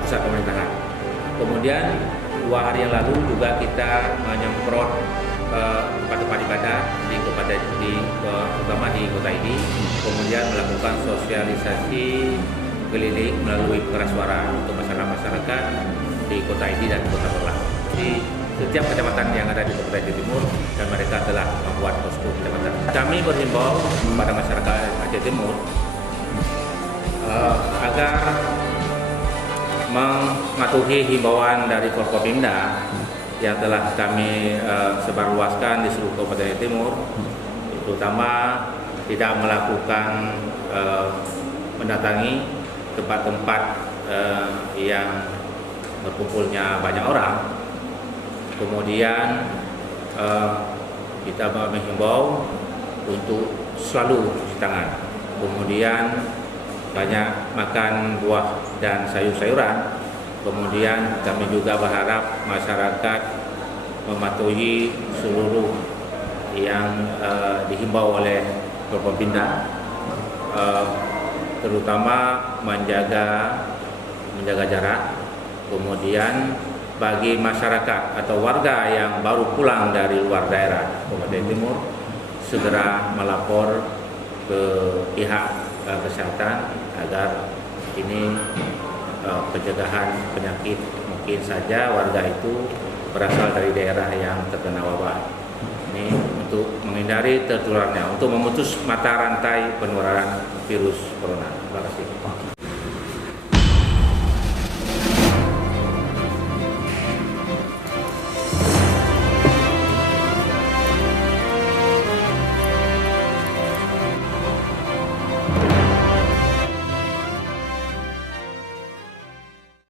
pusat pemerintahan. Kemudian 2 hari yang lalu juga kita menyemprot tempat-tempat ibadah terutama di kota ini, kemudian melakukan sosialisasi keliling melalui pengeras suara untuk masyarakat di kota ini dan kota Perlah. Di setiap kecamatan yang ada di Kota Timur, dan mereka telah membuat posko kecamatan. Kami berhimbau kepada masyarakat Aceh Timur agar mematuhi himbauan dari Forkopimda yang telah kami sebarluaskan di seluruh Kabupaten Timur, terutama tidak melakukan mendatangi tempat-tempat yang berkumpulnya banyak orang. Kemudian kita menghimbau untuk selalu cuci tangan. Kemudian banyak makan buah dan sayur-sayuran. Kemudian kami juga berharap masyarakat mematuhi seluruh yang dihimbau oleh Forkopimda, terutama menjaga jarak. Kemudian bagi masyarakat atau warga yang baru pulang dari luar daerah Kabupaten Timur, segera melapor ke pihak kesehatan agar ini pencegahan penyakit. Mungkin saja warga itu berasal dari daerah yang terkena wabah. Ini untuk menghindari tertularnya, untuk memutus mata rantai penularan virus corona. Terima kasih.